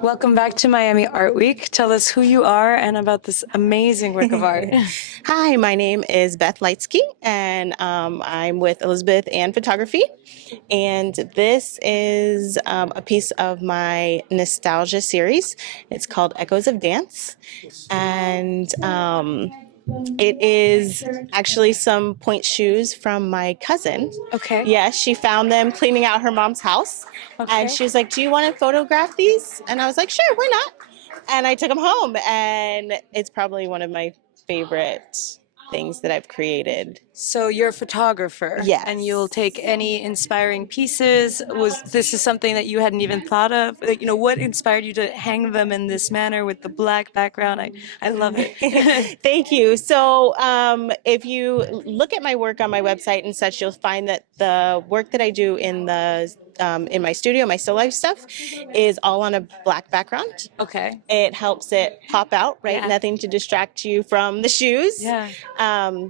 Welcome back to Miami Art Week. Tell us who you are and about this amazing work of art. Hi, my name is Beth Leitzke, and I'm with Elizabeth Ann Photography. And this is a piece of my nostalgia series. It's called Echoes of Dance. And it is actually some point shoes from my cousin. Okay. Yes, she found them cleaning out her mom's house. Okay. And she was like, "Do you want to photograph these?" And I was like, "Sure, why not?" And I took them home, and it's probably one of my favorite things that I've created. So you're a photographer, Yes. and you'll take any inspiring pieces. Was this is something that you hadn't even thought of? Like, what inspired you to hang them in this manner with the black background? I love it. Thank you. So, if you look at my work on my website and such, you'll find that the work that I do in my studio, my still life stuff, is all on a black background. Okay. It helps it pop out, right? Yeah. Nothing to distract you from the shoes. Yeah.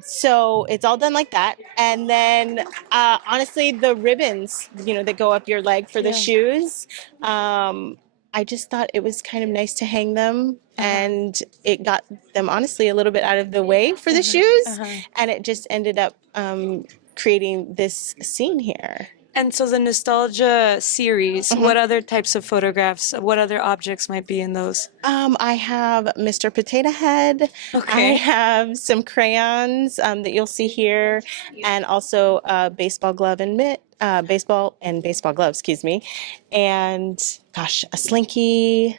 So it's all done like that. And then, honestly, the ribbons, that go up your leg for the shoes, I just thought it was kind of nice to hang them, and it got them honestly a little bit out of the way for the shoes, and it just ended up creating this scene here. And so the nostalgia series, what other types of photographs, what other objects might be in those? I have Mr. Potato Head. Okay. I have some crayons that you'll see here, and also a baseball glove and baseball gloves, excuse me, and gosh, a slinky,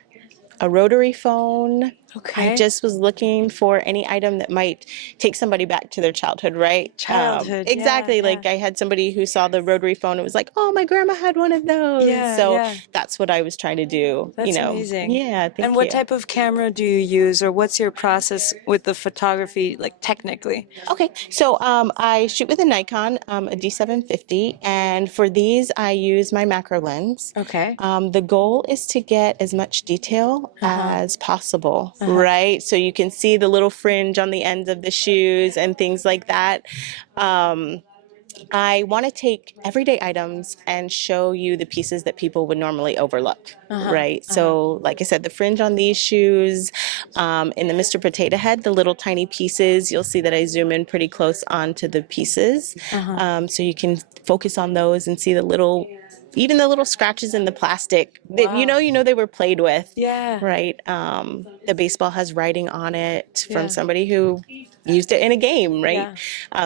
a rotary phone. Okay. I just was looking for any item that might take somebody back to their childhood, right? Childhood, exactly. yeah, Like yeah. I had somebody who saw the rotary phone and was like, "Oh, my grandma had one of those." Yeah, So yeah. that's what I was trying to do. That's amazing. Yeah, thank And what you. type of camera do you use, or what's your process with the photography, like technically? Okay, so I shoot with a Nikon, a D750, and for these I use my macro lens. Okay. The goal is to get as much detail as possible, right? So you can see the little fringe on the ends of the shoes and things like that. I want to take everyday items and show you the pieces that people would normally overlook, right? So, like I said, the fringe on these shoes, in the Mr. Potato Head, the little tiny pieces, you'll see that I zoom in pretty close onto the pieces. So you can focus on those and see even the little scratches in the plastic that Wow. you know they were played with. Yeah. Right. The baseball has writing on it from Yeah. somebody who used it in a game, right?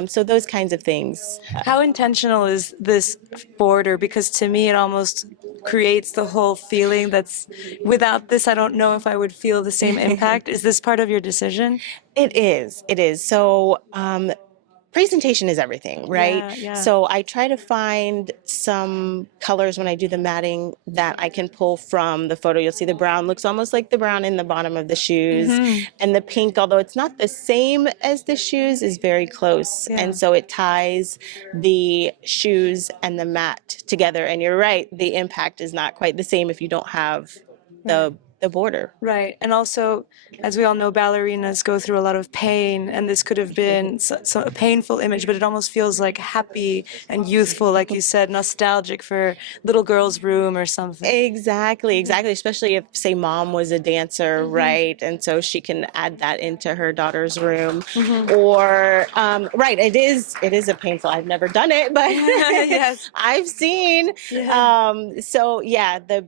So those kinds of things. How intentional is this border? Because to me, it almost creates the whole feeling that's without this, I don't know if I would feel the same impact. Is this part of your decision? It is. It is. So, presentation is everything, right? Yeah, yeah. So I try to find some colors when I do the matting that I can pull from the photo. You'll see the brown looks almost like the brown in the bottom of the shoes. And the pink, although it's not the same as the shoes, is very close. Yeah. And so it ties the shoes and the mat together. And you're right, the impact is not quite the same if you don't have the border. Right. And also, as we all know, ballerinas go through a lot of pain, and this could have been a painful image, but it almost feels like happy and youthful, like you said, nostalgic for little girl's room or something. Exactly, especially if, say, mom was a dancer, right? And so she can add that into her daughter's room. Or, right, it is a painful, I've never done it, but Yes. I've seen. Yeah. So yeah, the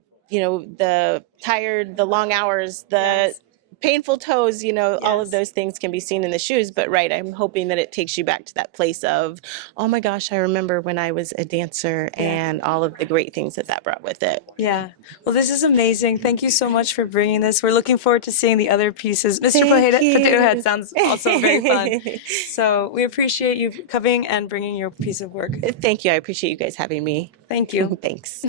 tired, the long hours, the painful toes, all of Yes. those things can be seen in the shoes. But right, I'm hoping that it takes you back to that place of, oh my gosh, I remember when I was a dancer and all of the great things that brought with it. Yeah. Well, this is amazing. Thank you so much for bringing this. We're looking forward to seeing the other pieces. Mr. Thank you. Potato Head sounds also very fun. So we appreciate you coming and bringing your piece of work. Thank you. I appreciate you guys having me. Thank you. Thanks.